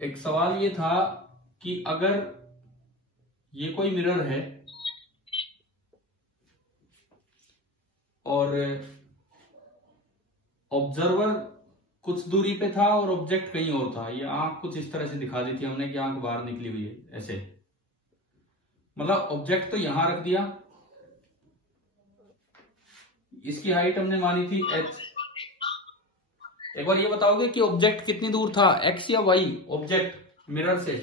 एक सवाल ये था कि अगर ये कोई मिरर है और ऑब्जर्वर कुछ दूरी पे था और ऑब्जेक्ट कहीं और था, ये आंख कुछ इस तरह से दिखा दी थी हमने कि आंख बाहर निकली हुई है ऐसे, मतलब ऑब्जेक्ट तो यहां रख दिया, इसकी हाइट हमने मानी थी h। एक बार ये बताओगे कि ऑब्जेक्ट कितनी दूर था, x या y, ऑब्जेक्ट मिरर से?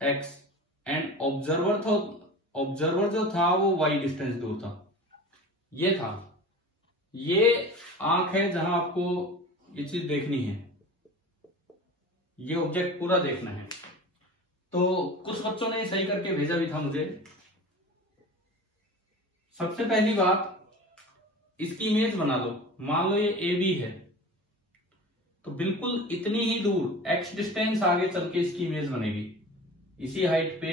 x एंड ऑब्जर्वर था, ऑब्जर्वर जो था वो y डिस्टेंस दूर था। ये था, ये आंख है जहां आपको ये चीज देखनी है, ये ऑब्जेक्ट पूरा देखना है। तो कुछ बच्चों ने सही करके भेजा भी था मुझे। सबसे पहली बात, इसकी इमेज बना लो। मान लो ये ए बी है, तो बिल्कुल इतनी ही दूर x डिस्टेंस आगे चल के इसकी इमेज बनेगी। इसी हाइट पे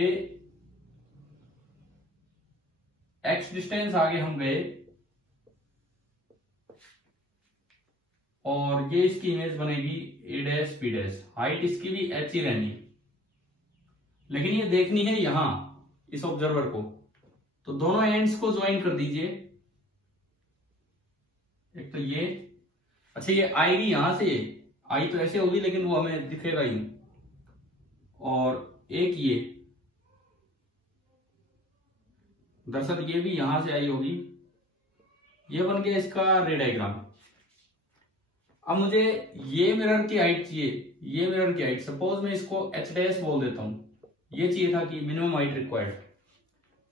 x डिस्टेंस आगे हम गए और ये इसकी इमेज बनेगी a dash b dash. Height इसकी भी h ही रहनी है, लेकिन ये देखनी है यहां इस ऑब्जर्वर को। तो दोनों एंड्स को ज्वाइन कर दीजिए। एक तो ये, अच्छा ये आएगी यहां से, आई तो ऐसे होगी लेकिन वो हमें दिखेगा ही। और एक ये, दरअसल ये भी यहां से आई होगी। ये बन गया इसका रे डायग्राम। अब मुझे ये मिरर की हाइट चाहिए, ये मिरर की हाइट, सपोज मैं इसको h डैश बोल देता हूं, ये चाहिए था कि मिनिमम हाइट रिक्वायर्ड।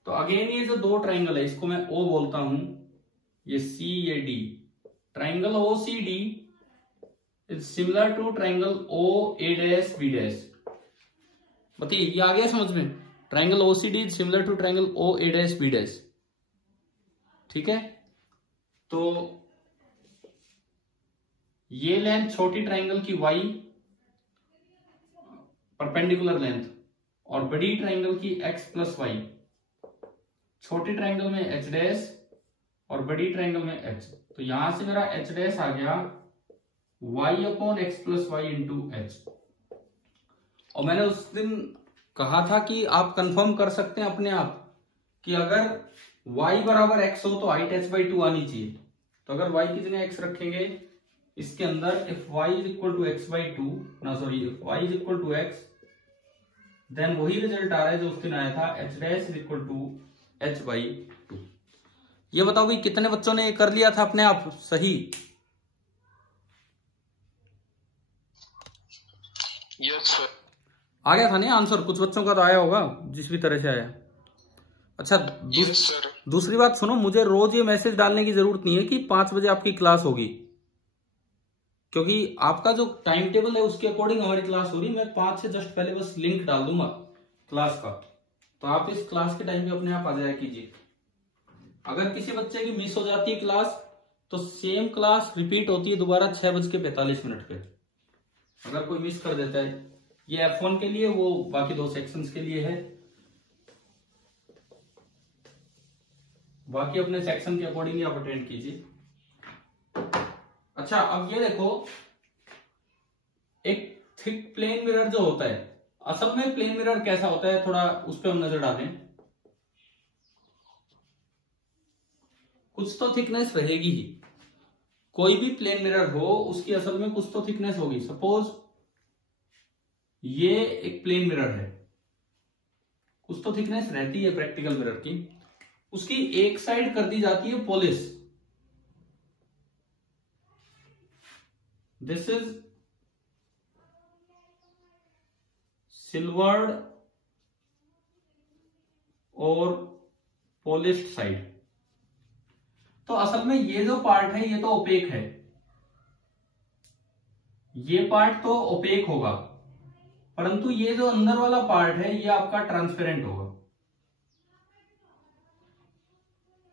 तो अगेन ये जो दो ट्राइंगल है इसको मैं O बोलता हूं, ये C ये D। Triangle OCD is similar to triangle OA dash B dash. बताइए ये आ गया समझ में? Triangle OCD is similar to triangle OA dash B dash. ठीक है, तो ये लेंथ छोटी ट्राइंगल की Y परपेंडिकुलर लेंथ और बड़ी ट्राइंगल की x प्लस वाई। छोटी ट्राइंगल में h डैश और बड़ी ट्राइंगल में h। तो यहां से मेरा h डैश आ गया y upon x plus y into h. और मैंने उस दिन कहा था कि आप कंफर्म कर सकते हैं अपने आप कि अगर y बराबर x हो तो हाइट h/2 आनी चाहिए। तो अगर y की जगह x रखेंगे इसके अंदर, if y is equal to x/2, ना sorry, if y is equal to x, then वही रिजल्ट आ रहा है जो उस दिन आया था, h dash is equal to h/2। ये बताओ भाई कितने बच्चों ने कर लिया था अपने आप सही? Yes sir. आ गया था नहीं आंसर? कुछ बच्चों का तो आया होगा जिस भी तरह से आया। अच्छा दूसरी बात सुनो, मुझे रोज ये मैसेज डालने की जरूरत नहीं है कि 5 बजे आपकी क्लास होगी, क्योंकि आपका जो टाइम टेबल है उसके अकॉर्डिंग हमारी क्लास हो रही। मैं 5 से जस्ट पहले बस लिंक डाल दूंगा क्लास का, तो आप इस क्लास के टाइम पे अपने आप आ जाया कीजिए। अगर किसी बच्चे की मिस हो जाती है क्लास तो सेम क्लास रिपीट होती है दोबारा 6:45 पे। अगर कोई मिस कर देता है, ये F1 के लिए, वो बाकी 2 सेक्शंस के लिए है। बाकी अपने सेक्शन के अकॉर्डिंग ही आप अटेंड कीजिए। अच्छा अब ये देखो, एक थिक प्लेन मिरर जो होता है, असल में प्लेन मिरर कैसा होता है थोड़ा उस पर हम नजर डालें। कुछ तो थिकनेस रहेगी ही, कोई भी प्लेन मिरर हो उसकी असल में कुछ तो थिकनेस होगी। सपोज ये एक प्लेन मिरर है, कुछ तो थिकनेस रहती है प्रैक्टिकल मिरर की। उसकी एक साइड कर दी जाती है पॉलिश, दिस इज सिल्वर्ड और पॉलिश्ड साइड। तो असल में ये जो पार्ट है ये तो ओपेक है, ये पार्ट तो ओपेक होगा, परंतु ये जो अंदर वाला पार्ट है ये आपका ट्रांसपेरेंट होगा।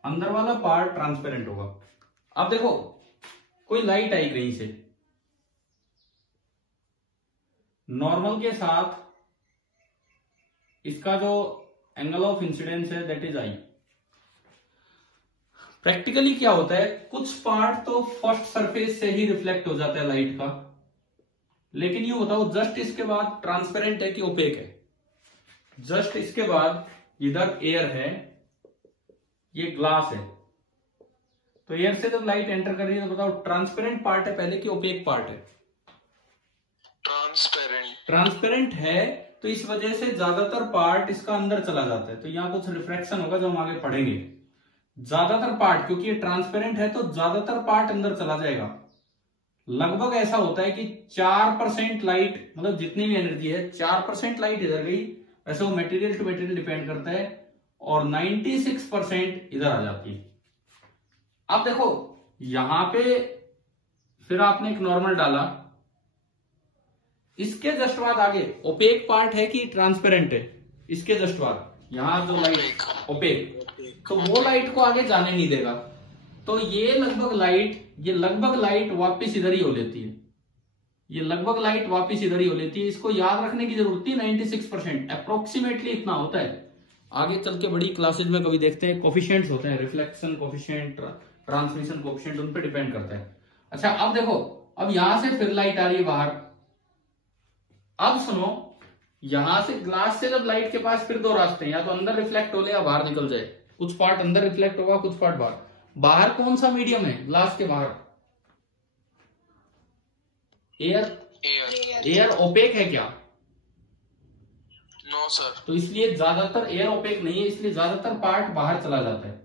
अंदर वाला पार्ट ट्रांसपेरेंट होगा। अब देखो कोई लाइट आई कहीं से, नॉर्मल के साथ इसका जो एंगल ऑफ इंसिडेंस है दैट इज आई। प्रैक्टिकली क्या होता है, कुछ पार्ट तो फर्स्ट सरफेस से ही रिफ्लेक्ट हो जाता है लाइट का, लेकिन ये बताओ जस्ट इसके बाद ट्रांसपेरेंट है कि ओपेक है? जस्ट इसके बाद इधर एयर है, ये ग्लास है, तो एयर से जब लाइट एंटर कर रही है तो बताओ ट्रांसपेरेंट पार्ट है पहले कि ओपेक पार्ट है? ट्रांसपेरेंट है, तो इस वजह से ज्यादातर पार्ट इसका अंदर चला जाता है, तो यहां कुछ रिफ्रैक्शन होगा जो हम आगे पढ़ेंगे। ज्यादातर पार्ट, क्योंकि ये ट्रांसपेरेंट है तो ज्यादातर पार्ट अंदर चला जाएगा। लगभग ऐसा होता है कि 4% लाइट, मतलब जितनी भी एनर्जी है 4% लाइट इधर गई, वैसे वो मटेरियल टू मटेरियल डिपेंड करता है, और 96% इधर आ जाती है। अब देखो यहां पे फिर आपने एक नॉर्मल डाला, इसके जस्ट बाद आगे ओपेक पार्ट है कि ट्रांसपेरेंट है? इसके जस्ट बाद यहां जो लाइट ओपेक, तो वो लाइट को आगे जाने नहीं देगा, तो ये लगभग लाइट वापस इधर ही हो लेती है, ये लगभग लाइट वापस इधर ही हो लेती है। इसको याद रखने की जरूरत नहीं, 96% अप्रोक्सीमेटली इतना होता है। आगे चल के बड़ी क्लासेज में कभी देखते हैं कोफिशिएंट्स होते हैं, रिफ्लेक्शन कोफिशिएंट, ट्रांसमिशन कोफिशिएंट, उन पे डिपेंड करता है। अच्छा अब देखो, अब यहां से फिर लाइट आ रही है बाहर। अब सुनो, यहां से ग्लास से जब लाइट के पास फिर दो रास्ते हैं, या तो अंदर रिफ्लेक्ट हो ले या बाहर निकल जाए। कुछ पार्ट अंदर रिफ्लेक्ट होगा, कुछ पार्ट बाहर। बाहर कौन सा मीडियम है ग्लास के बाहर? एयर ओपेक है क्या? No sir. तो इसलिए ज्यादातर एयर ओपेक नहीं है, इसलिए ज्यादातर पार्ट बाहर चला जाता है,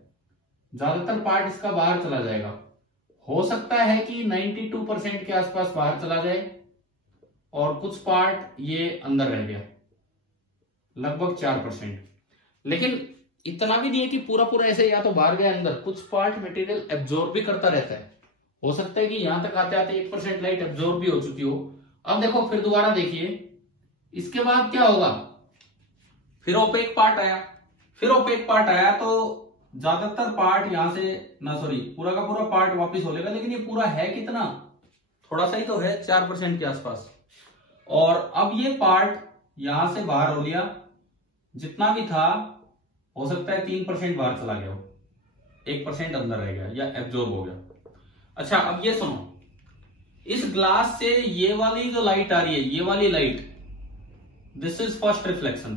ज्यादातर पार्ट इसका बाहर चला जाएगा। हो सकता है कि 92% के आसपास बाहर चला जाए, और कुछ पार्ट ये अंदर रह गया, लगभग 4%। लेकिन इतना भी नहीं है कि पूरा पूरा ऐसे या तो बाहर गया अंदर, कुछ पार्ट मटेरियल एब्जॉर्ब भी करता रहता है। हो सकता है कि यहां तक आते आते 1% लाइट एब्जॉर्ब भी हो चुकी हो। अब देखो फिर दोबारा देखिए, इसके बाद क्या होगा, फिर ओपेक पार्ट आया, तो ज्यादातर पार्ट यहां से पूरा का पूरा पार्ट वापस हो लेगा, लेकिन ये पूरा है कितना, थोड़ा सा ही तो है, 4% के आसपास। और अब ये पार्ट यहां से बाहर हो लिया, जितना भी था हो सकता है 3% बाहर चला गया हो, 1% अंदर रह गया या एब्जॉर्ब हो गया। अच्छा अब ये सुनो, इस ग्लास से ये वाली जो लाइट आ रही है, ये वाली light, this is first reflection,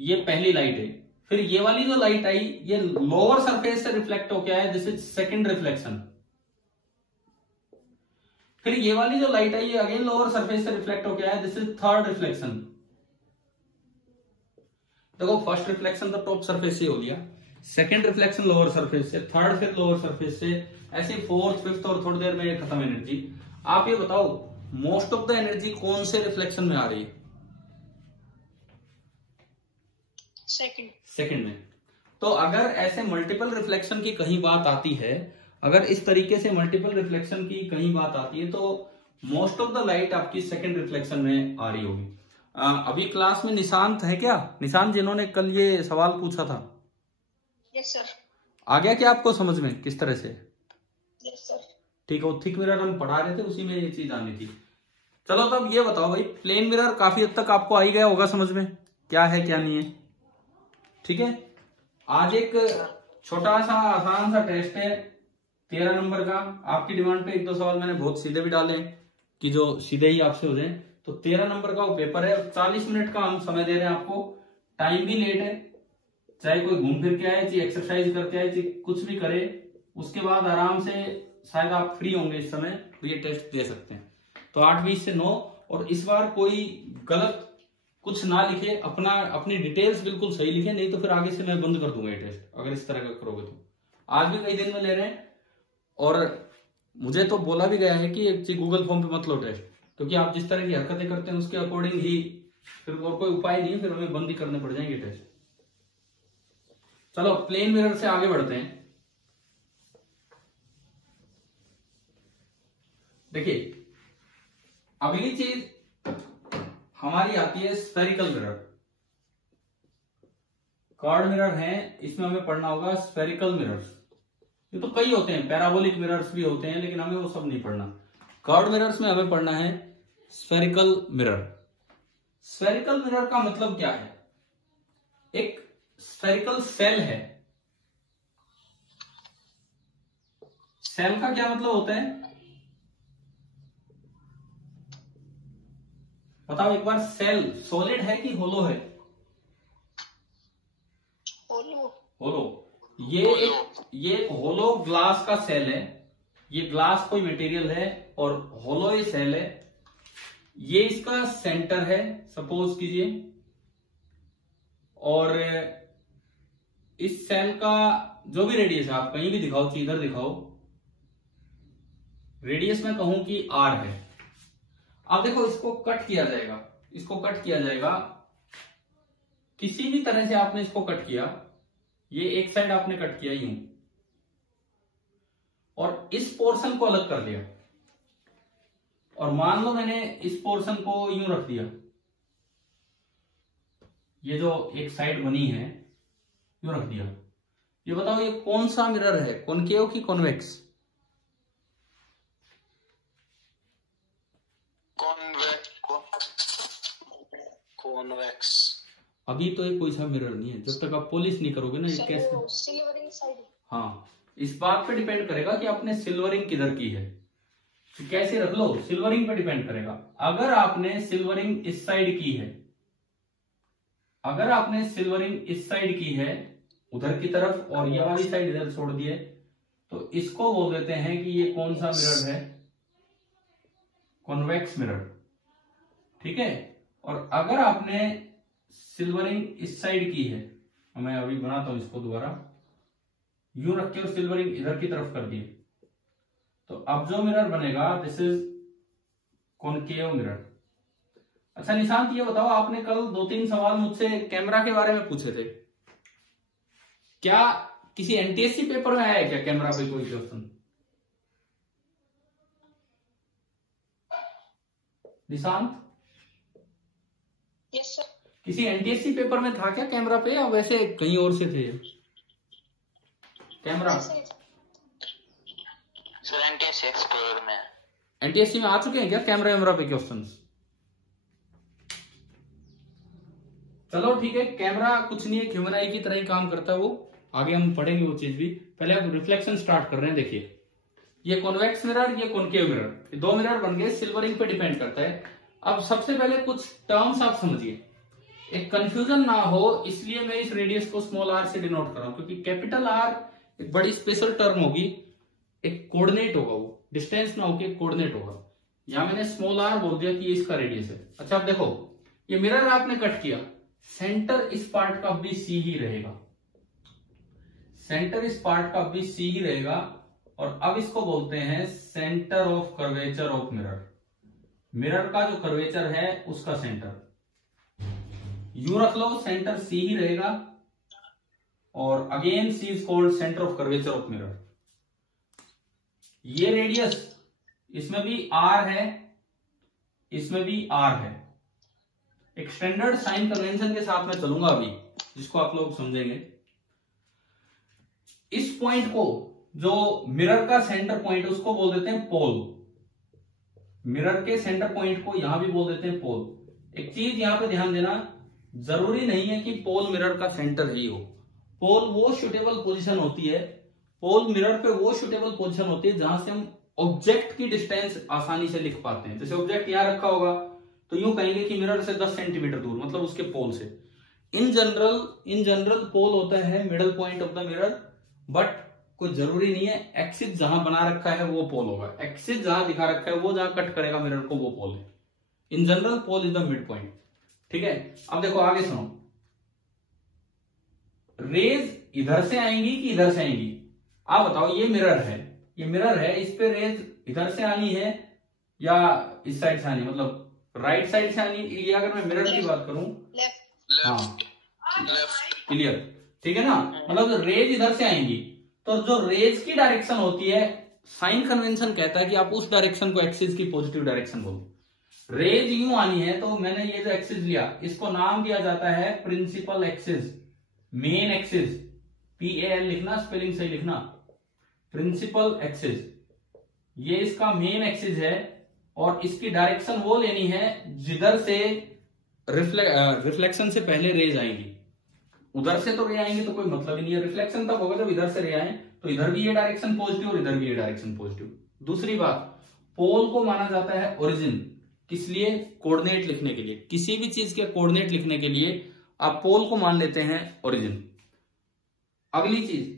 ये पहली लाइट है। फिर ये वाली जो लाइट आई, ये लोअर सरफेस से रिफ्लेक्ट होके आया, दिस इज सेकंड रिफ्लेक्शन। फिर ये वाली जो लाइट आई, ये अगेन लोअर सरफेस से रिफ्लेक्ट होके आया, दिस इज थर्ड रिफ्लेक्शन। देखो फर्स्ट रिफ्लेक्शन तो टॉप सरफेस से हो लिया, सेकंड रिफ्लेक्शन लोअर सरफेस से, थर्ड फिर लोअर सरफेस से, ऐसे फोर्थ फिफ्थ, और थोड़ी देर में खत्म एनर्जी। आप ये बताओ मोस्ट ऑफ द एनर्जी कौन से रिफ्लेक्शन में आ रही है? सेकंड में। तो अगर ऐसे मल्टीपल रिफ्लेक्शन की कहीं बात आती है, अगर इस तरीके से मल्टीपल रिफ्लेक्शन की कहीं बात आती है, तो मोस्ट ऑफ द लाइट आपकी सेकंड रिफ्लेक्शन में आ रही होगी। अभी क्लास में निशांत है क्या? निशांत जिन्होंने कल ये सवाल पूछा था। Yes sir. आ गया क्या आपको समझ में किस तरह से? Yes sir. ठीक है, वो थिक मिरर हम पढ़ा रहे थे, उसी में ये चीज आनी थी। चलो तो अब ये बताओ भाई, प्लेन मिरर काफी हद तक आपको आ ही गया होगा समझ में, क्या है क्या नहीं है। ठीक है, आज एक छोटा सा आसान सा टेस्ट है 13 नंबर का। आपकी डिमांड पे 1-2 सवाल मैंने बहुत सीधे भी डाले कि जो सीधे ही आपसे हो जाए। तो 13 नंबर का वो पेपर है, 40 मिनट का हम समय दे रहे हैं आपको। टाइम भी लेट है, चाहे कोई घूम फिर के आए, चाहे एक्सरसाइज करके आए, चाहे कुछ भी करे, उसके बाद आराम से शायद आप फ्री होंगे इस समय, तो ये टेस्ट दे सकते हैं। तो 8:20 से 9, और इस बार कोई गलत कुछ ना लिखे, अपनी डिटेल्स बिल्कुल सही लिखे, नहीं तो फिर आगे से मैं बंद कर दूंगा ये टेस्ट अगर इस तरह का करोगे तो। आज भी कई दिन में ले रहे हैं, और मुझे तो बोला भी गया है कि एक गूगल फॉर्म पे मत लो टेस्ट, क्योंकि आप जिस तरह की हरकतें करते हैं उसके अकॉर्डिंग ही फिर और कोई उपाय नहीं है, फिर हमें बंद ही करने पड़ जाएंगे टेस्ट। चलो प्लेन मिरर से आगे बढ़ते हैं। देखिए अगली चीज हमारी आती है स्फेरिकल मिरर। कर्ड मिरर है, इसमें हमें पढ़ना होगा स्फेरिकल मिरर्स। ये तो कई होते हैं, पैराबोलिक मिरर्स भी होते हैं, लेकिन हमें वो सब नहीं पढ़ना। कर्ड मिरर्स में हमें पढ़ना है स्फेरिकल मिरर। स्फेरिकल मिरर का मतलब क्या है? एक स्फेरिकल सेल है, सेल का क्या मतलब होता है, बताओ एक बार। सेल सॉलिड है कि होलो है? होलो। होलो। ये एक होलो ग्लास का सेल है। ये ग्लास कोई मटेरियल है और होलो ये सेल है। ये इसका सेंटर है सपोज कीजिए, और इस सेल का जो भी रेडियस है, आप कहीं भी दिखाओ, इधर दिखाओ, रेडियस में कहूं कि r है। अब देखो इसको कट किया जाएगा, इसको कट किया जाएगा किसी भी तरह से। आपने इसको कट किया, ये एक साइड आपने कट किया यूं, और इस पोर्शन को अलग कर दिया, और मान लो मैंने इस पोर्शन को यूं रख दिया, ये जो एक साइड बनी है यूं रख दिया। ये बताओ ये कौन सा मिरर है, कॉनकेव की कॉन्वेक्स? कॉन्वेक्स। अभी तो ये कोई सा मिरर नहीं है, जब तक आप पॉलिश नहीं करोगे ना ये कैसे। Silvering side. हाँ, इस बात पे डिपेंड करेगा कि आपने सिल्वरिंग किधर की है, तो कैसे रख लो, सिल्वरिंग पे डिपेंड करेगा। अगर आपने सिल्वरिंग इस साइड की है, अगर आपने सिल्वरिंग इस साइड की है उधर की तरफ, और ये वाली साइड इधर छोड़ दिए, तो इसको बोल देते हैं कि ये कौन सा मिरर है, कॉन्वेक्स मिरर। ठीक है। और अगर आपने सिल्वरिंग इस साइड की है, मैं अभी बनाता हूं इसको दोबारा, यूं रख के और सिल्वरिंग इधर की तरफ कर दिए, तो अब जो मिरर बनेगा दिस इज कॉनकेव मिरर। अच्छा निशांत, ये बताओ, आपने कल 2-3 सवाल मुझसे कैमरा के बारे में पूछे थे, क्या किसी एनटीएससी पेपर में आया है क्या कैमरा पे कोई क्वेश्चन? Nishant, yes sir. किसी एनटीएससी पेपर में था क्या कैमरा पे, या वैसे कहीं और से थे कैमरा? सर एनटीएससी एक्सप्लोरर में। एनटीएससी में आ चुके हैं क्या कैमरा पे क्वेश्चंस? चलो ठीक है, कैमरा कुछ नहीं है, ह्यूमन आई की तरह ही काम करता है वो, आगे हम पढ़ेंगे वो चीज भी। पहले अब रिफ्लेक्शन स्टार्ट कर रहे हैं। देखिए ये कॉन्वेक्स मिरर, ये कॉनकेव मिरर, ये दो मिरर बन गए, सिल्वरिंग पे डिपेंड करता है। अब सबसे पहले कुछ टर्म्स आप समझिए, एक कंफ्यूजन ना हो, इसलिए मैं इस रेडियस को स्मॉल r से डिनोट कर रहा हूं, क्योंकि कैपिटल R एक बड़ी स्पेशल टर्म होगी, एक कोऑर्डिनेट होगा, वो डिस्टेंस ना होकर कोऑर्डिनेट होगा। यहां मैंने स्मॉल r बोल दिया कि ये इसका रेडियस है। अच्छा अब देखो, ये मिरर आपने कट किया, सेंटर इस पार्ट का भी C ही रहेगा, सेंटर इस पार्ट का भी C ही रहेगा, और अब इसको बोलते हैं centre of curvature of mirror. Mirror का जो कर्वेचर है उसका सेंटर, यूं रख लो, सेंटर C ही रहेगा, और again C is called centre of curvature of mirror. ये रेडियस, इसमें भी R है, इसमें भी R है। एक स्टैंडर्ड साइन कन्वेंशन के साथ में चलूंगा अभी, जिसको आप लोग समझेंगे। इस पॉइंट को, जो मिरर का सेंटर पॉइंट है, उसको बोल देते हैं पोल। मिरर के सेंटर पॉइंट को यहां भी बोल देते हैं पोल। एक चीज यहां पे ध्यान देना, जरूरी नहीं है कि पोल मिरर का सेंटर ही हो। पोल वो सुटेबल पोजीशन होती है, पोल मिरर पे वो सुटेबल पोजीशन होती है जहां से हम ऑब्जेक्ट की डिस्टेंस आसानी से लिख पाते हैं। जैसे ऑब्जेक्ट यहां रखा होगा तो यूं कहेंगे कि मिरर से 10 सेंटीमीटर दूर, मतलब उसके पोल से। इन जनरल पोल होता है middle point of the mirror, but कोई जरूरी नहीं है एक्सिस जहां बना रखा है वो पोल होगा, एक्सिस जहां दिखा रखा है वो जहां कट करेगा मिरर को वो पोल है। In general pole is the mid point. ठीक है। अब देखो आगे सुनो, रेज इधर से आएंगी कि इधर से आएंगी? आप बताओ, ये मिरर है, ये मिरर है, इस पे रेज इधर से आनी है या इस साइड से आनी, मतलब राइट साइड से आनी? ये अगर मैं मिरर की बात करूं, हाँ क्लियर, ठीक है ना, मतलब रेज इधर से आएंगी, तो जो रेज की डायरेक्शन होती है, साइन कन्वेंशन कहता है कि आप उस डायरेक्शन को एक्सिस की पॉजिटिव डायरेक्शन बोलो। रेज यूं आनी है, तो मैंने ये जो एक्सिस लिया, इसको नाम दिया जाता है principal axis, main axis. PAL लिखना, स्पेलिंग सही लिखना, प्रिंसिपल एक्सिस, ये इसका मेन एक्सिस है, और इसकी डायरेक्शन वो लेनी है जिधर से रिफ्लेक्शन से पहले रेज आएंगी। उधर से तो रे आएंगे तो कोई मतलब ही नहीं है, रिफ्लेक्शन तब होगा जब इधर से रे आए, तो इधर भी ये डायरेक्शन पॉजिटिव और इधर भी ये डायरेक्शन पॉजिटिव। दूसरी बात, पोल को माना जाता है ओरिजिन, किस लिए? कोऑर्डिनेट लिखने के लिए। किसी भी चीज के कोऑर्डिनेट लिखने के लिए आप पोल को मान लेते हैं ओरिजिन। अगली चीज,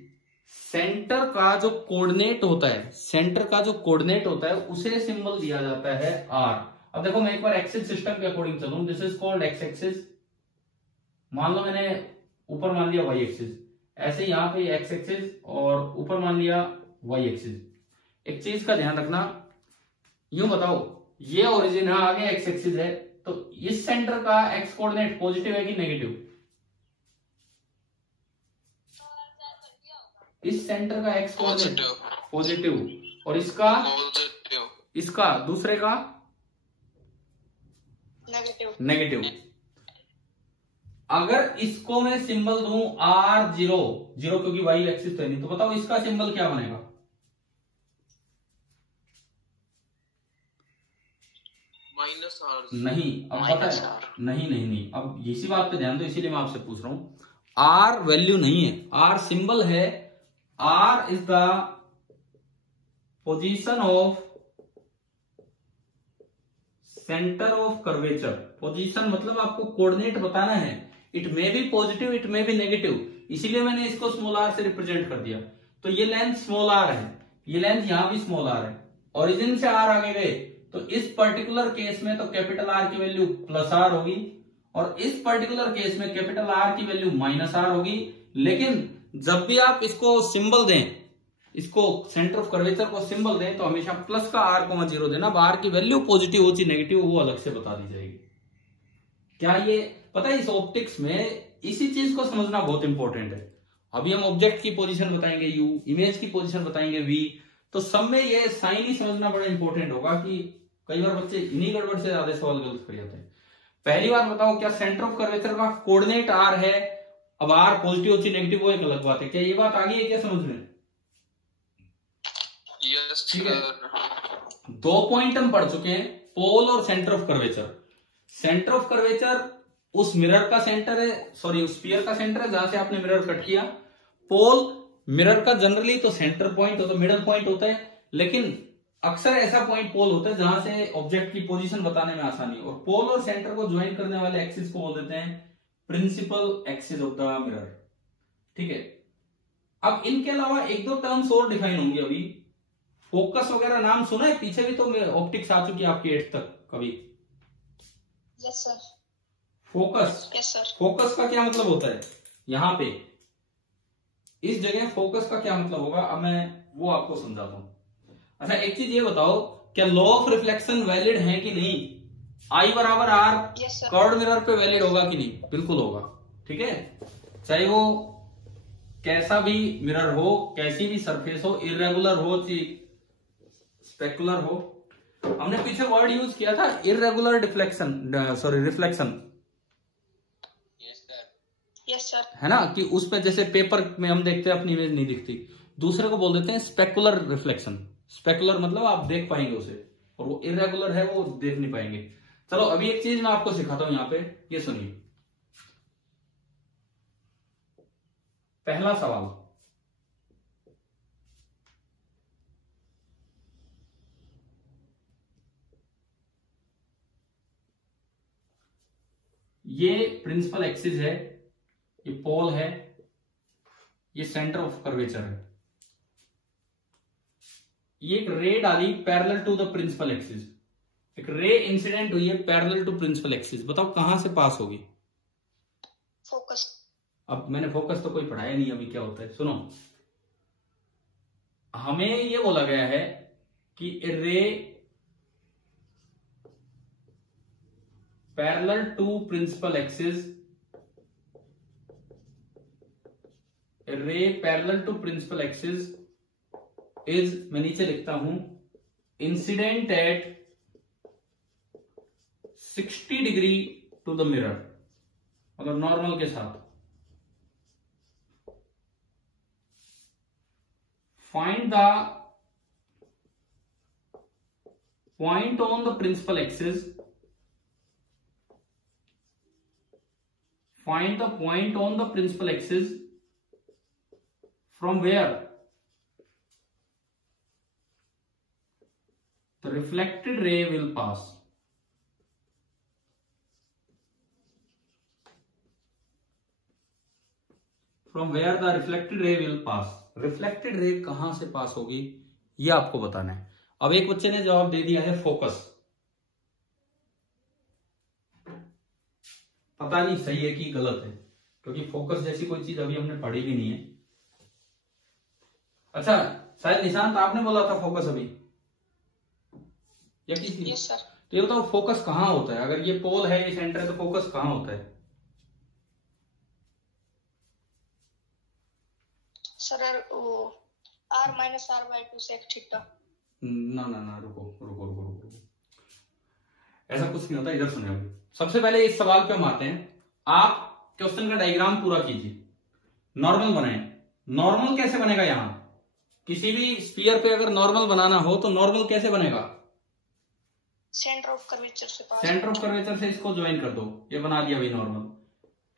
सेंटर का जो कोऑर्डिनेट होता है, सेंटर का जो कोऑर्डिनेट होता है उसे सिंबल दिया जाता है आर। अब देखो मैं एक बार एक्सिस सिस्टम के अकॉर्डिंग चलूं, this is called x axis. मान लो मैंने ऊपर मान लिया वाई एक्सिस, ऐसे यहां पे एक्स एक्सिस और ऊपर मान लिया वाई एक्सिस। एक चीज का ध्यान रखना, यूं बताओ ये ओरिजिन है, आगे एक्स एक्सिस है, तो इस सेंटर का एक्स कोऑर्डिनेट पॉजिटिव है कि नेगेटिव? इस सेंटर का एक्स कोऑर्डिनेट पॉजिटिव, और इसका पॉजिटिव, इसका दूसरे का नेगेटिव। अगर इसको मैं सिंबल दूं R0, जीरो क्योंकि वाई एक्सिस तो नहीं, तो बताओ इसका सिंबल क्या बनेगा? Minus R. नहीं, अब पता है, नहीं, अब इसी बात पे ध्यान दो, इसीलिए मैं आपसे पूछ रहा हूं। आर वैल्यू नहीं है, आर सिंबल है। R is the position of centre of curvature. Position मतलब आपको कोऑर्डिनेट बताना है, it may be positive, it may be negative, इसीलिए मैंने इसको स्मॉल आर से रिप्रेजेंट कर दिया। तो ये लेंथ स्मॉल आर है, ये लेंथ यहां भी स्मॉल आर है, ओरिजिन से आर आगे गए, तो इस पर्टिकुलर केस में तो कैपिटल आर की वैल्यू प्लस आर होगी, और इस पर्टिकुलर केस में कैपिटल आर की वैल्यू माइनस आर होगी। लेकिन जब भी आप इसको सिंबल दें, इसको सेंटर ऑफ कर्वेचर को सिंबल दें, तो हमेशा प्लस का R,0 देना। आर की वैल्यू पॉजिटिव हो चाहे नेगेटिव, वो अलग से बता दी जाएगी। क्या ये पता है? इस ऑप्टिक्स में इसी चीज को समझना बहुत इंपॉर्टेंट है। अभी हम ऑब्जेक्ट की पोजीशन बताएंगे U, इमेज की पोजीशन बताएंगे V, तो सब में ये साइन ही समझना बड़ा इंपॉर्टेंट होगा कि कई बार बच्चे इन्हीं गड़बड़ से ज्यादा सवाल गलत कर जाते हैं। पहली बात बताओ, क्या सेंटर ऑफ कर्वेचर का कोऑर्डिनेट R है? अब R पॉजिटिव हो चाहे नेगेटिव, वो एक अलग बात है। क्या ये बात आ गई है क्या समझ में? यस, ठीक है। दो पॉइंट हम पढ़ चुके हैं, पोल और centre of curvature. Centre of curvature उस मिरर का सेंटर है, सॉरी उस स्फीयर का सेंटर है जहां से आपने मिरर कट किया। पोल मिरर का जनरली तो सेंटर पॉइंट होता है, मिडल पॉइंट होता है, लेकिन अक्सर ऐसा पॉइंट पोल होता है जहां से ऑब्जेक्ट की पोजीशन बताने में आसानी हो। और पोल और सेंटर को ज्वाइन करने वाले एक्सिस को बोल देते हैं principal axis of the mirror. ठीक है। अब इनके अलावा एक दो टर्म्स और डिफाइन होंगे अभी। फोकस वगैरह नाम सुना है? पीछे भी तो ऑप्टिक्स आ चुकी है आपकी 8th तक कभी? Yes sir. Focus, yes sir. Focus का क्या मतलब होता है? यहां पे इस जगह फोकस का क्या मतलब होगा, अब मैं वो आपको समझाता हूं। अच्छा एक चीज ये बताओ, क्या लॉ ऑफ रिफ्लेक्शन वैलिड है कि नहीं? I बराबर R कर्व्ड मिरर पे वैलिड होगा कि नहीं? बिल्कुल होगा। ठीक है, चाहे वो कैसा भी मिरर हो, कैसी भी सरफेस हो, इरेगुलर हो चाहे स्पेकुलर हो। हमने पीछे वर्ड यूज किया था irregular deflection, sorry reflection. Yes sir. है ना, कि उस पे जैसे पेपर में हम देखते हैं अपनी इमेज नहीं दिखती, दूसरे को बोल देते हैं स्पेकुलर रिफ्लेक्शन। स्पेकुलर मतलब आप देख पाएंगे उसे, और वो इरेगुलर है, वो देख नहीं पाएंगे। चलो अभी एक चीज मैं आपको सिखाता हूं यहां पे, ये सुनिए। पहला सवाल, ये प्रिंसिपल एक्सिस है, ये पोल है, ये सेंटर ऑफ कर्वेचर है। ये एक रे डाली parallel to the principal axis, एक रे इंसिडेंट हुई है पैरेलल टू प्रिंसिपल एक्सिस। बताओ कहां से पास होगी? फोकस। अब मैंने फोकस तो कोई पढ़ाया नहीं, अभी क्या होता है सुनो। हमें ये बोला गया है कि ray parallel to principal axis, ray parallel to principal axis is, मैं नीचे लिखता हूं, incident at 60 degree to the mirror, मतलब नॉर्मल के साथ। Find the point on the principal axis, find the point on the principal axis from where तो reflected ray will pass from where the reflected ray will pass. Reflected ray कहां से pass होगी ये आपको बताना है। अब एक बच्चे ने जवाब दे दिया है फोकस, पता नहीं सही है कि गलत है, क्योंकि फोकस जैसी कोई चीज अभी हमने पढ़ी भी नहीं है। अच्छा, शायद निशांत आपने बोला था फोकस अभी या किसी? Yes sir. तो ये बताओ फोकस कहां होता है? अगर ये पोल है, ये सेंटर है, तो फोकस कहां होता है? Sir r-r/2 sec theta. ना रुको, ऐसा कुछ नहीं होता। इधर सुने अभी। सबसे पहले इस सवाल पे हम आते हैं। आप क्वेश्चन का डायग्राम पूरा कीजिए, नॉर्मल बनाएं। नॉर्मल कैसे बनेगा? यहां किसी भी स्फीयर पे अगर नॉर्मल बनाना हो तो नॉर्मल कैसे बनेगा? सेंटर ऑफ कर्वेचर से पास। सेंटर ऑफ कर्वेचर से इसको ज्वाइन कर दो, ये बना दिया भाई normal.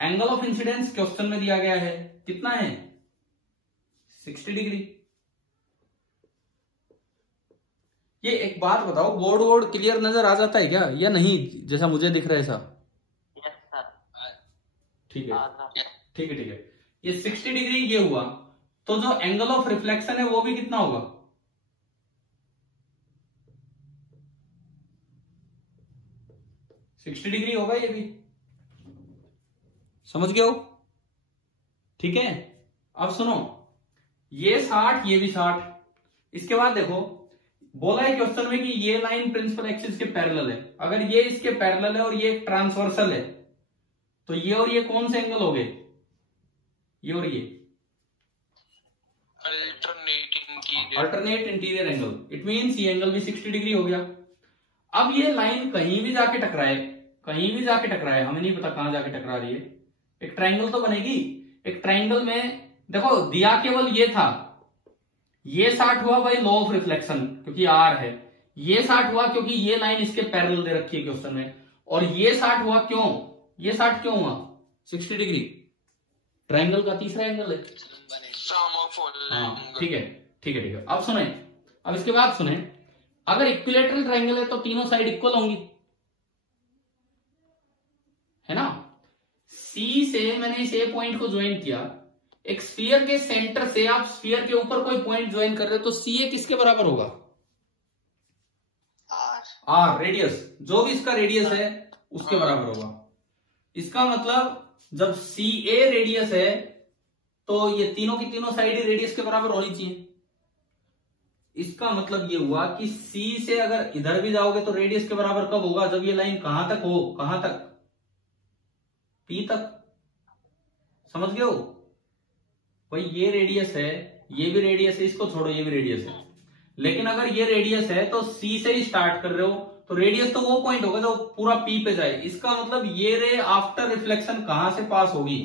Angle of incidence question में दिया गया है, कितना है? 60 डिग्री। ये एक बात बताओ, बोर्ड क्लियर नजर आ जाता है क्या या नहीं, जैसा मुझे दिख रहा है ऐसा? ठीक है। ये 60 डिग्री ये हुआ, तो जो एंगल ऑफ रिफ्लेक्शन है वो भी कितना होगा? $60 डिग्री होगा ये भी, समझ गए हो? ठीक है। अब सुनो, ये 60, ये भी 60। इसके बाद देखो, बोला है क्वेश्चन में कि ये लाइन प्रिंसिपल एक्सिस के पैरेलल है। अगर ये इसके पैरेलल है और ये ट्रांसवर्सल है, तो ये और ये कौन से एंगल हो गए? ये और ये alternate interior angle. It means ये एंगल भी 60 डिग्री हो गया। अब ये लाइन कहीं भी जाके टकराए, हमें नहीं पता कहां जाके टकरा रही है, एक ट्राइंगल तो बनेगी। एक ट्राइंगल में देखो दिया केवल ये था, ये 60 हुआ भाई लॉ ऑफ रिफ्लेक्शन, क्योंकि आर है। ये 60 हुआ क्योंकि ये लाइन इसके पैरेलल दे रखी है क्वेश्चन में। और ये 60 हुआ क्यों? ये 60 क्यों हुआ? 60 डिग्री ट्राइंगल का तीसरा एंगल है। हाँ ठीक है। अब सुने, अब इसके बाद सुने, अगर इक्विलेटरल ट्राइंगल है तो तीनों साइड इक्वल होंगी, है ना? सी से मैंने इस ए पॉइंट को ज्वाइन किया, एक स्फीयर के सेंटर से आप स्फीयर के ऊपर कोई पॉइंट ज्वाइन कर रहे हो, तो सी ए किसके बराबर होगा? आर रेडियस, जो भी इसका रेडियस है उसके बराबर होगा। इसका मतलब जब सी ए रेडियस है तो ये तीनों की तीनों साइड ही रेडियस के बराबर होनी चाहिए। इसका मतलब ये हुआ कि सी से अगर इधर भी जाओगे तो रेडियस के बराबर कब होगा? जब ये लाइन कहां तक हो, कहां तक? पी तक। समझ गए हो भाई? ये रेडियस है, ये भी रेडियस है, इसको छोड़ो ये भी रेडियस है, लेकिन अगर ये रेडियस है तो सी से ही स्टार्ट कर रहे हो, तो रेडियस तो वो पॉइंट होगा जो पूरा पी पे जाए। इसका मतलब ये रे आफ्टर रिफ्लेक्शन कहां से पास होगी?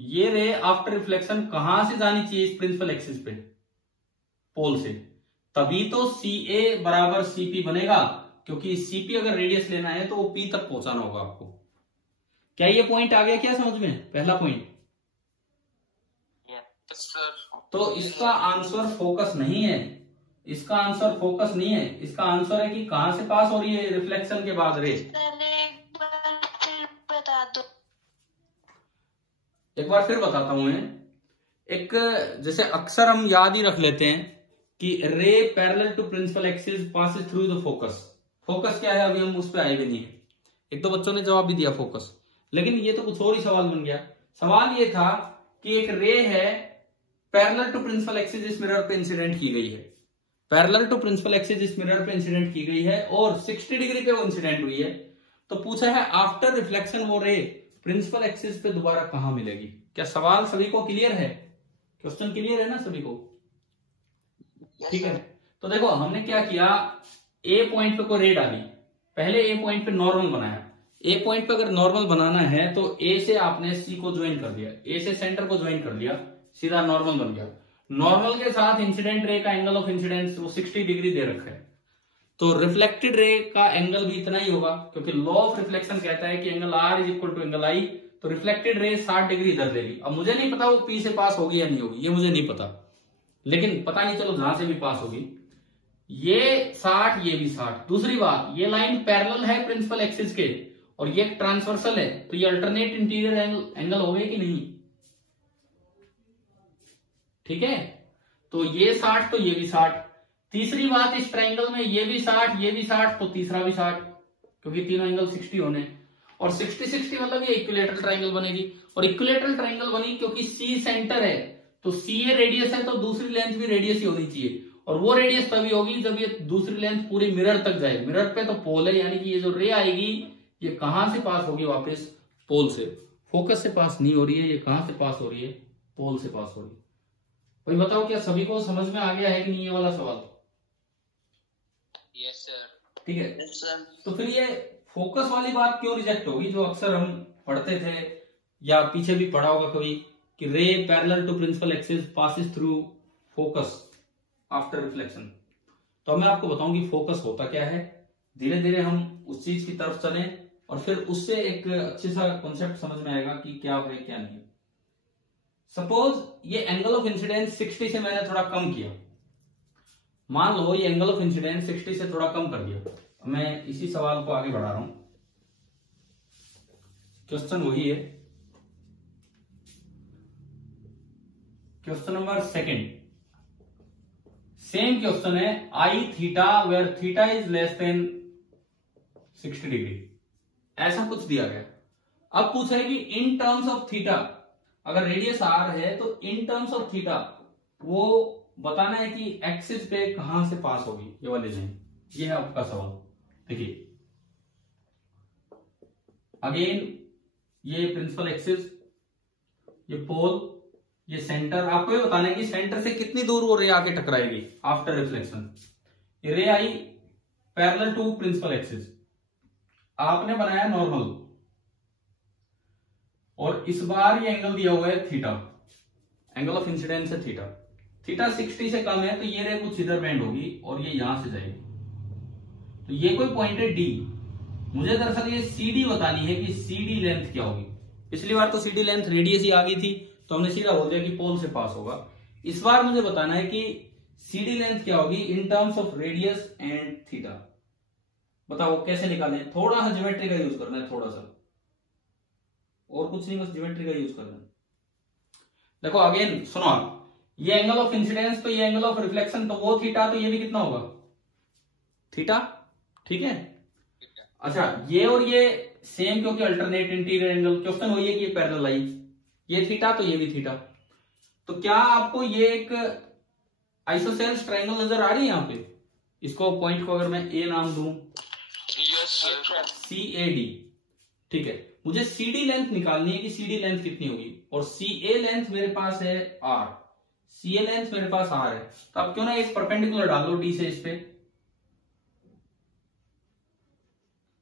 ये रे आफ्टर रिफ्लेक्शन कहां से जानी चाहिए? इस प्रिंसिपल एक्सिस पे, पोल से। तभी तो सी ए बराबर सीपी बनेगा, क्योंकि सीपी अगर रेडियस लेना है तो वो पी तक पहुंचाना होगा आपको। क्या ये पॉइंट आ गया क्या समझ में? पहला पॉइंट। तो इसका आंसर फोकस नहीं है, इसका आंसर फोकस नहीं है, इसका आंसर है कि कहां से पास हो रही है रिफ्लेक्शन के बाद रे। एक बार फिर बताता हूं मैं। एक जैसे अक्सर हम याद ही रख लेते हैं कि ray parallel to principal axis passes through the focus. Focus क्या है अभी हम उस पर आए भी नहीं है। एक दो बच्चों ने जवाब भी दिया फोकस, लेकिन ये तो कुछ और ही सवाल बन गया। सवाल ये था कि एक रे है पैरेलल टू प्रिंसिपल एक्सिस इस मिरर पे इंसिडेंट की गई है, पैरेलल टू प्रिंसिपल एक्सिस इस मिरर पे इंसिडेंट की गई है और 60 डिग्री पे वो इंसिडेंट हुई है। तो पूछा है आफ्टर रिफ्लेक्शन वो रे प्रिंसिपल एक्सिस पे दोबारा कहां मिलेगी। क्या सवाल सभी को क्लियर है? क्वेश्चन क्लियर है ना सभी को? ठीक है। तो देखो हमने क्या किया, ए पॉइंट पे कोई रे डाली, पहले ए पॉइंट पे नॉर्मल बनाया। ए पॉइंट पे अगर नॉर्मल बनाना है तो ए से आपने सी को ज्वाइन कर दिया, ए से सेंटर को ज्वाइन कर दिया, सीधा नॉर्मल बन गया। नॉर्मल के साथ इंसिडेंट रे का एंगल ऑफ इंसिडेंस वो 60 डिग्री दे रखा है, तो रिफ्लेक्टेड रे का एंगल भी इतना ही होगा, क्योंकि लॉ ऑफ रिफ्लेक्शन कहता है कि angle R is equal to angle I. तो रिफ्लेक्टेड रे 60 डिग्री इधर देगी। अब मुझे नहीं पता वो पी से पास होगी या नहीं होगी, ये मुझे नहीं पता, लेकिन पता नहीं चलो जहां से भी पास होगी। ये 60, ये भी 60। दूसरी बात, ये लाइन पैरेलल है प्रिंसिपल एक्सिस के और ये ट्रांसवर्सल है, तो ये अल्टरनेट इंटीरियर एंगल हो गए कि नहीं? ठीक है, तो ये 60 तो ये भी 60। तीसरी बात, इस ट्रायंगल में ये भी 60, ये भी 60, तो तीसरा भी 60, क्योंकि तीनों एंगल 60 होने। और 60-60 मतलब ये इक्विलेटरल ट्रायंगल बनेगी। और इक्विलेटरल ट्रायंगल बनी क्योंकि सी सेंटर है, तो सी ए रेडियस है, तो दूसरी लेंथ भी रेडियस ही होनी चाहिए। और वो रेडियस तभी होगी जब ये दूसरी लेंथ पूरी मिरर तक जाए। मिरर पे तो पोल है, यानी कि ये जो रे आएगी ये कहां से पास होगी? वापस पोल से। फोकस से पास नहीं हो रही है, ये कहां से पास हो रही है? पोल से पास हो रही है। भाई बताओ, क्या सभी को समझ में आ गया है कि नहीं ये वाला सवाल? Yes sir. ठीक है, यस सर। तो फिर ये फोकस वाली बात क्यों रिजेक्ट होगी, जो अक्सर हम पढ़ते थे या पीछे भी पढ़ा होगा कभी, कि ray parallel to principal axis passes through focus after reflection. तो अब मैं आपको बताऊं कि फोकस होता क्या है। धीरे धीरे हम उस चीज की तरफ चलें और फिर उससे एक अच्छे सा कॉन्सेप्ट समझ में आएगा कि क्या है क्या नहीं। सपोज ये एंगल ऑफ इंसिडेंस 60 से मैंने थोड़ा कम किया, मान लो ये एंगल ऑफ इंसिडेंस 60 से थोड़ा कम कर दिया। मैं इसी सवाल को आगे बढ़ा रहा हूं। क्वेश्चन वही है, क्वेश्चन नंबर 2। सेम क्वेश्चन है, I theta where theta is less than 60 degree, ऐसा कुछ दिया गया। अब पूछा है कि इन टर्म्स ऑफ थीटा, अगर रेडियस आर है तो इन टर्म्स ऑफ थीटा वो बताना है कि एक्सिस पे कहां से पास होगी ये वाली लाइन। ये है आपका सवाल। देखिए अगेन, ये प्रिंसिपल एक्सिस, ये पोल, ये सेंटर। आपको ये बताना है कि सेंटर से कितनी दूर वो रे आके टकराएगी आफ्टर रिफ्लेक्शन। ये रे आई पैरेलल टू प्रिंसिपल एक्सिस, आपने बनाया नॉर्मल, और इस बार ये एंगल दिया हुआ है थीटा, एंगल ऑफ इंसिडेंस है थीटा। थीटा 60 से कम है तो ये रे कुछ इधर बेंड होगी और ये यहां से जाएगी। तो ये कोई पॉइंट है डी। मुझे दरअसल ये सीडी बतानी है कि सीडी लेंथ क्या होगी। पिछली बार तो सीडी लेंथ रेडियस ही आ गई थी तो हमने सीधा बोल दिया कि पोल से पास होगा। इस बार मुझे बताना है कि सीडी लेंथ क्या होगी इन terms of radius and theta. बताओ कैसे निकालें? थोड़ा सा ज्योमेट्री का यूज करना है, थोड़ा सा, और कुछ नहीं, बस ज्योमेट्री का यूज करना है। देखो अगेन सुनो आप, ये एंगल ऑफ इंसिडेंस तो ये एंगल ऑफ रिफ्लेक्शन तो वो थीटा, तो ये भी कितना होगा? थीटा। ठीक है, अच्छा ये और ये सेम क्योंकि अल्टरनेट इंटीरियर एंगल। क्वेश्चन वही है कि ये पैरेलल आई, ये थीटा तो ये भी थीटा। तो क्या आपको ये एक आइसोसेल्स ट्रायंगल नजर आ रही है यहाँ पे? इसको पॉइंट को अगर मैं ए नाम दूं, सी ए डी, ठीक है। मुझे सी डी लेंथ निकालनी है कि सी डी लेंथ कितनी होगी, और सी ए लेंथ मेरे पास है आर, सी ए लेंथ मेरे पास आर है। तो अब क्यों ना एक परपेंडिकुलर डाल दो डी से, इस पे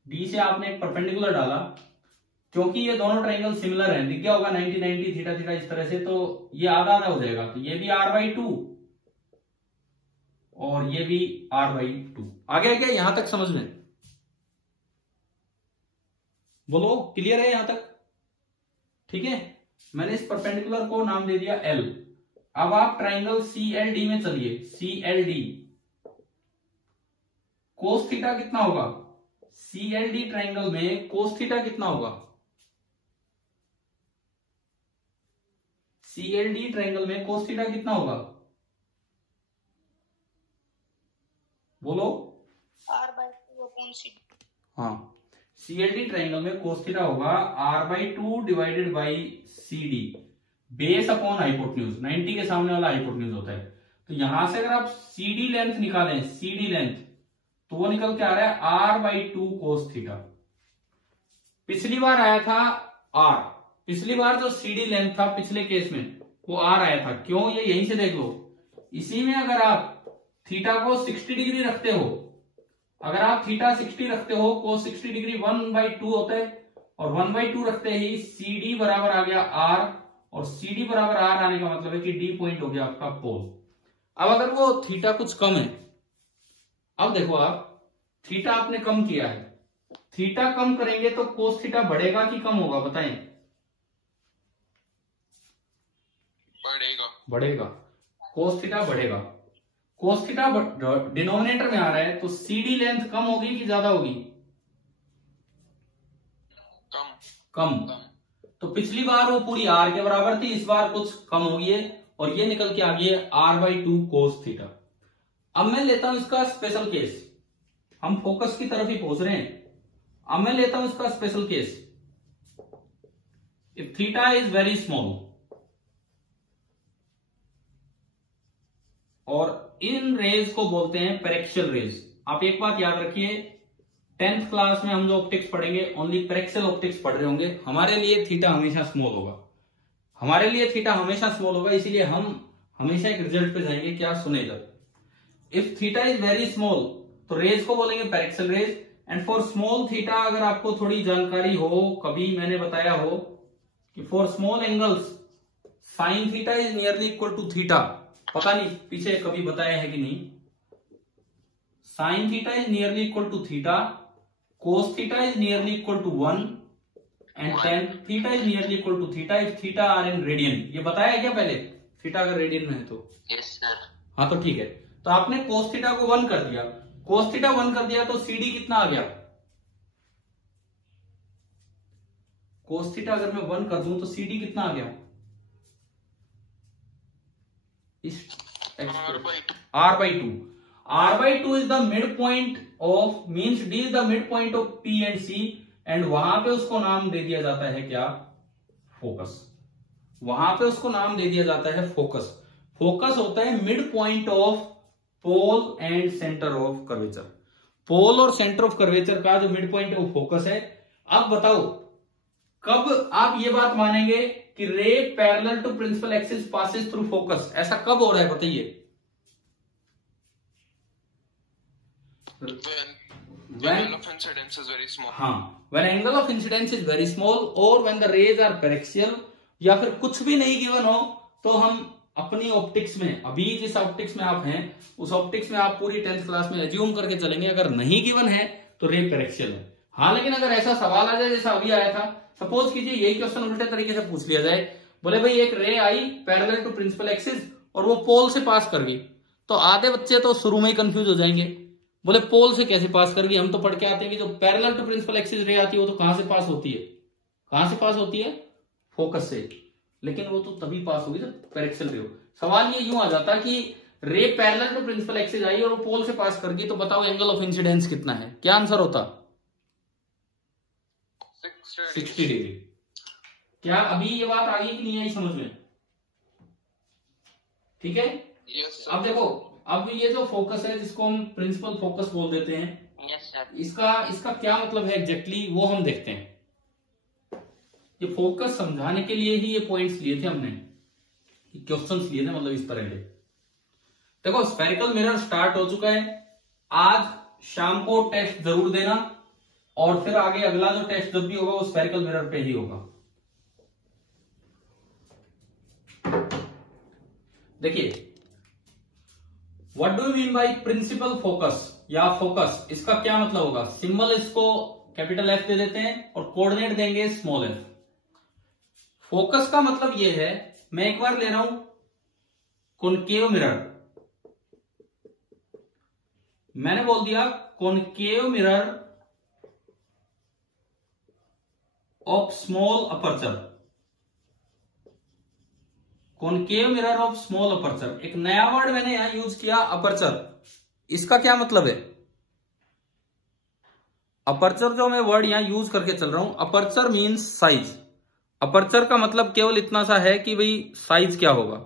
डी से आपने एक परपेंडिकुलर डाला, क्योंकि ये दोनों ट्रायंगल सिमिलर हैं, दिख गया होगा 90-90 थीटा थीटा इस तरह से, तो ये आधा आधा हो जाएगा। तो ये भी r/2 और ये भी r/2। आ गया क्या यहां तक समझ में? बोलो क्लियर है यहां तक? ठीक है, मैंने इस परपेंडिकुलर को नाम दे दिया L। अब आप ट्रायंगल CLD में चलिए। CLD कोस थीटा कितना होगा? CLD ट्रायंगल में कोस थीटा कितना होगा? CLD ट्रायंगल में कोस थीटा कितना होगा? बोलो। r/2/c। हाँ, CLD ट्रायंगल में कोस थीटा होगा r/2 divided by CD, base upon hypotenuse. 90 के सामने वाला हाइपोटेन्यूज होता है। तो यहां से अगर आप CD लेंथ निकालें, CD लेंथ, तो वो निकल के आ रहा है r/2 कोस थीटा। पिछली बार आया था r, पिछली बार जो CD लेंथ था पिछले केस में वो r आया था। क्यों? ये यहीं से देख लो। इसी में अगर आप थीटा को 60 डिग्री रखते हो, अगर आप थीटा 60 रखते हो, कोस 60 डिग्री 1/2 होता है, और 1/2 रखते ही CD बराबर आ गया r, और CD बराबर r आने का मतलब है कि D पॉइंट हो गया आपका पोल। अब अगर वो थीटा कुछ कम है, अब देखो आप, थीटा आपने कम किया है, थीटा कम करेंगे तो कोस थीटा बढ़ेगा कि कम होगा? बताएं। बढ़ेगा। बढ़ेगा। कोस थीटा बढ़ेगा। कोस थीटा डिनोमिनेटर में आ रहा है तो CD लेंथ कम होगी कि ज्यादा होगी? कम। तो पिछली बार वो पूरी R के बराबर थी, इस बार कुछ कम होगी है और ये निकल के आ गई है R/2 कोस थीटा। अब मैं लेता हूं इसका स्पेशल केस, हम फोकस की तरफ ही पहुंच रहे हैं। अब मैं लेता हूं इसका special case, if theta is very small और इन रेज को बोलते हैं पेरेक्शियल रेज। आप एक बात याद रखिए, 10th क्लास में हम जो ऑप्टिक्स पढ़ेंगे ओनली पेरेक्शियल ऑप्टिक्स पढ़ रहे होंगे। हमारे लिए थीटा हमेशा स्मॉल होगा, हमारे लिए थीटा हमेशा स्मॉल होगा, इसीलिए हम हमेशा एक रिजल्ट पे जाएंगे। क्या सुने इधर, if theta is very small तो रेज को बोलेंगे paraxial rays. And for small theta अगर आपको थोड़ी जानकारी हो, कभी मैंने बताया हो कि for small angles sine theta is nearly equal to theta, पता नहीं पीछे कभी बताया है कि नहीं। Sine theta is nearly equal to theta, cos theta is nearly equal to 1 and tan theta is nearly equal to theta if theta are in radian. ये बताया है क्या पहले, थीटा अगर रेडियन में है तो? Yes sir. हाँ तो ठीक है, तो आपने कोस थीटा को 1 कर दिया, कोस थीटा 1 कर दिया तो CD कितना आ गया? कोस थीटा अगर मैं 1 कर दूं तो CD कितना आ गया? R/2। R/2 is the midpoint of, means D is the midpoint of P and C and वहां पे उसको नाम दे दिया जाता है क्या? फोकस। वहां पे उसको नाम दे दिया जाता है फोकस। फोकस होता है mid point of pole and centre of curvature. Pole और सेंटर ऑफ कर्वेचर का जो मिड पॉइंट है वो फोकस है। अब बताओ कब आप ये बात मानेंगे कि ray parallel to principal axis passes through focus? ऐसा कब हो रहा है बताइए? When angle of incidence is very small. हाँ, when angle of incidence is very small और when the rays are paraxial, या फिर कुछ भी नहीं गिवन हो तो हम अपनी ऑप्टिक्स में, अभी जिस ऑप्टिक्स में आप हैं उस ऑप्टिक्स में आप पूरी 10th क्लास में एज्यूम करके चलेंगे अगर नहीं गिवन है तो रे पैरेक्शियल है। हाँ, लेकिन अगर ऐसा सवाल आ जाए जैसा अभी आया था, सपोज कीजिए यही क्वेश्चन उल्टे तरीके से पूछ लिया जाए, बोले भाई एक रे आई पैरेलल टू प्रिंसिपल एक्सिस और वो पोल से पास कर गई, तो आधे बच्चे तो शुरू में ही कंफ्यूज हो जाएंगे, बोले पोल से कैसे पास कर गई? हम तो पढ़ के आते हैं कि जो पैरेलल टू प्रिंसिपल एक्सिस रे आती है वो तो कहां से पास होती है? कहां से पास होती है? फोकस से। लेकिन वो तो तभी पास होगी जब पैरेक्शियल रे हो। सवाल ये यूं आ जाता कि ray parallel to principal axis I और वो पोल से पास कर गई, तो बताओ एंगल ऑफ इंसिडेंस कितना है? क्या आंसर होता? 60 डिग्री। क्या अभी ये बात आ गई कि नहीं आई समझ में? ठीक है। Yes, अब देखो, अब ये जो फोकस है जिसको हम प्रिंसिपल फोकस बोल देते हैं, yes, इसका क्या मतलब है एग्जैक्टली वो हम देखते हैं। ये फोकस समझाने के लिए ही ये पॉइंट्स लिए थे हमने, क्वेश्चंस लिए थे मतलब इस तरह के। देखो स्फेरिकल मिरर स्टार्ट हो चुका है, आज शाम को टेस्ट जरूर देना और फिर आगे अगला जो टेस्ट जब भी होगा वो स्फेरिकल मिरर पे ही होगा। देखिए what do you mean by principal focus या फोकस, इसका क्या मतलब होगा? सिंबल इसको कैपिटल F दे देते हैं और कोऑर्डिनेट देंगे स्मॉल f। फोकस का मतलब ये है, मैं एक बार ले रहा हूं कॉनकेव मिरर, मैंने बोल दिया concave mirror of small aperture, concave mirror of small aperture. एक नया वर्ड मैंने यहां यूज किया अपर्चर। इसका क्या मतलब है? अपर्चर जो मैं वर्ड यहां यूज करके चल रहा हूं, अपर्चर मींस साइज। अपर्चर का मतलब केवल इतना सा है कि भाई साइज क्या होगा।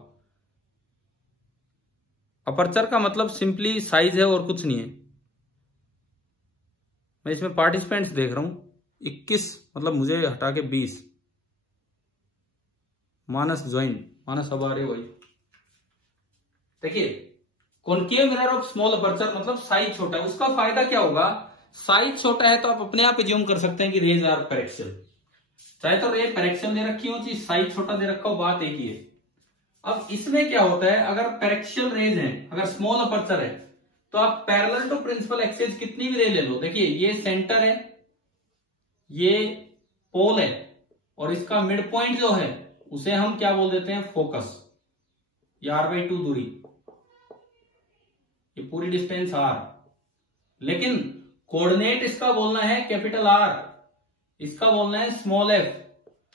अपर्चर का मतलब सिंपली साइज है और कुछ नहीं है। मैं इसमें पार्टिसिपेंट्स देख रहा हूं 21, मतलब मुझे हटा के 20। मानस ज्वाइन, मानस अब आ रहे भाई। देखिए concave mirror of small aperture मतलब साइज छोटा है। उसका फायदा क्या होगा? साइज छोटा है तो आप अपने आप एज्यूम कर सकते हैं कि रेज आर पैरेक्शियल। चाहे तो रे पैरेक्शियल दे रखी हो चाहे साइज छोटा दे रखा हो, बात एक ही है। अब इसमें क्या होता है, अगर पैरेक्शियल रेज है, अगर स्मॉल अपर्चर है, तो आप पैरेलल टू प्रिंसिपल एक्सिस कितनी भी रे ले लो। देखिए ये सेंटर है, ये पोल है और इसका मिड पॉइंट जो है उसे हम क्या बोल देते हैं? फोकस, या R/2 दूरी। ये पूरी डिस्टेंस आर, लेकिन कोऑर्डिनेट इसका बोलना है कैपिटल आर, इसका बोलना है स्मॉल एफ।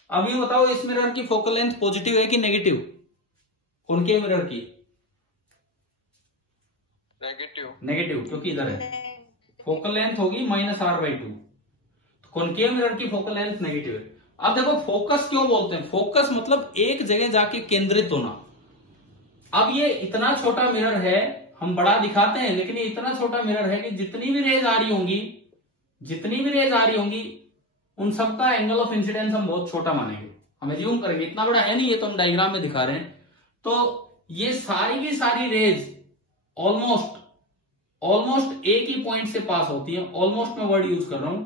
अब ये बताओ इस मिरर की फोकल लेंथ पॉजिटिव है कि नेगेटिव, कॉनकेव मिरर की? नेगेटिव। नेगेटिव, क्योंकि इधर है फोकल लेंथ होगी -r/2, तो कॉनकेव मिरर की फोकल लेंथ नेगेटिव है। अब देखो फोकस क्यों बोलते हैं, फोकस मतलब एक जगह जाके केंद्रित होना। अब ये इतना छोटा मिरर है, हम बड़ा दिखाते हैं लेकिन ये इतना छोटा मिरर है कि जितनी भी रेज आ रही होंगी उन सबका एंगल ऑफ इंसिडेंस हम बहुत छोटा मानेंगे, हम एज्यूम करेंगे इतना बड़ा है नहीं, ये तो हम डायग्राम में दिखा रहे हैं। तो ये सारी की सारी रेज ऑलमोस्ट एक ही पॉइंट से पास होती है। ऑलमोस्ट मैं वर्ड यूज कर रहा हूं,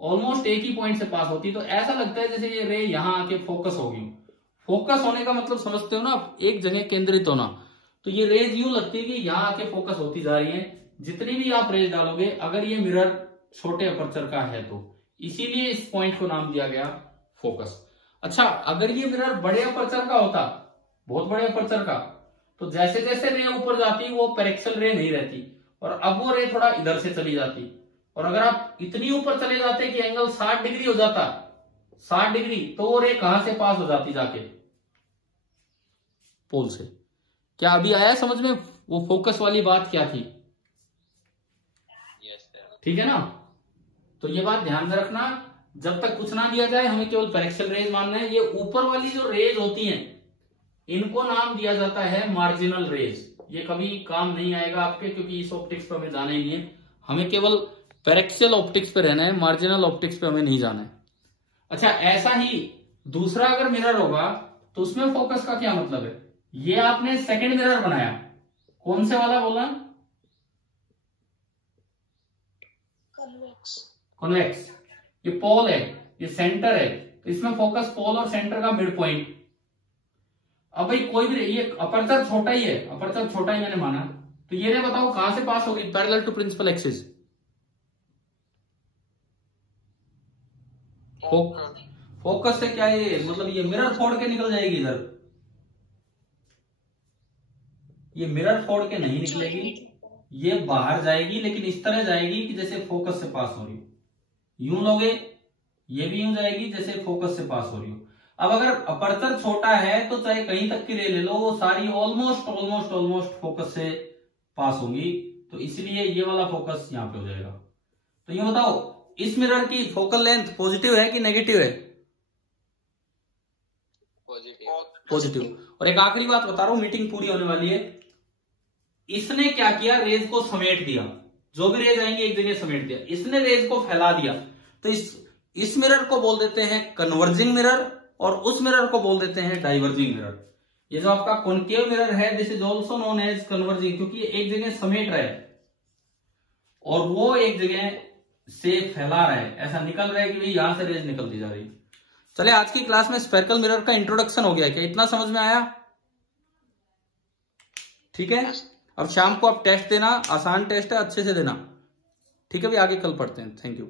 ऑलमोस्ट एक ही पॉइंट से पास होती है। तो ऐसा लगता है जैसे ये रे यहां आके फोकस होगी। फोकस होने का मतलब समझते हो ना, एक जगह केंद्रित होना। तो ये रेज यूं लगती है कि यहां आके फोकस होती जा रही है। जितनी भी आप रेज डालोगे, अगर ये मिरर छोटे अपर्चर का है तो इसीलिए इस पॉइंट को नाम दिया गया फोकस। अच्छा, अगर ये मिरर बड़े अपर्चर का होता, बहुत बड़े अपर्चर का, तो जैसे जैसे रे ऊपर जाती वो पैरेक्सल रे नहीं रहती, और अब वो रे थोड़ा इधर से चली जाती। और अगर आप इतनी ऊपर चले जाते कि एंगल 60 डिग्री हो जाता, 60 डिग्री, तो वो रे कहां से पास हो जाती जाके? पोल से। क्या अभी आया समझ में वो फोकस वाली बात क्या थी? ठीक है ना? तो ये बात ध्यान में रखना, जब तक कुछ ना दिया जाए हमें केवल पैरेक्सल रेज मानना है। ये ऊपर वाली जो रेज होती हैं इनको नाम दिया जाता है मार्जिनल रेज। ये कभी काम नहीं आएगा आपके, क्योंकि इस ऑप्टिक्स पे हमें जाना ही नहीं है, हमें केवल पैरेक्सियल ऑप्टिक्स पे रहना है, मार्जिनल ऑप्टिक्स पे हमें नहीं जाना है। अच्छा, ऐसा ही दूसरा अगर मिरर होगा तो उसमें फोकस का क्या मतलब है? ये आपने सेकंड मिरर बनाया, कौन से वाला बोला? कॉन्वेक्स। ये पोल है, ये सेंटर है, तो इसमें फोकस पोल और सेंटर का मिड पॉइंट। अब भाई कोई भी, ये अपर्चर छोटा ही है, अपर्चर छोटा ही मैंने माना, तो ये रे बताओ कहां से पास होगी? Parallel to principal axis. Focus से क्या है मतलब? ये मिरर फोड़ के निकल जाएगी इधर, ये मिरर फोड़ के नहीं निकलेगी, ये बाहर जाएगी, लेकिन इस तरह जाएगी कि जैसे फोकस से पास हो रही हो। यूं लोगे, ये भी यूं जाएगी जैसे फोकस से पास हो रही हो। अब अगर अपर्चर छोटा है तो चाहे कहीं तक की रे ले लो, वो सारी ऑलमोस्ट फोकस से पास होगी, तो इसलिए ये वाला फोकस यहां पे हो जाएगा। तो ये बताओ इस मिरर की फोकल लेंथ पॉजिटिव है कि नेगेटिव है? पॉजिटिव। और एक आखिरी बात बता रहा हूं, मीटिंग पूरी होने वाली है। इसने क्या किया? रेज को समेट दिया, जो भी रेज आएंगे एक जगह समेट दिया, इसने रेज को फैला दिया। तो इस मिरर को बोल देते हैं कन्वर्जिंग मिरर, और उस मिरर को बोल देते हैं डाइवर्जिंग मिरर। ये जो आपका कॉनकेव मिरर है, this is also known as converging, क्योंकि ये एक जगह समेट रहा है और वो एक जगह से फैला रहा है, ऐसा निकल रहा है कि भाई यहां से रेज निकलती जा रही है। चले, आज की क्लास में स्फेरिकल मिरर का इंट्रोडक्शन हो गया, क्या इतना समझ में आया? ठीक है, अब शाम को आप टेस्ट देना, आसान टेस्ट है, अच्छे से देना। ठीक है भाई, आगे कल पढ़ते हैं। Thank you.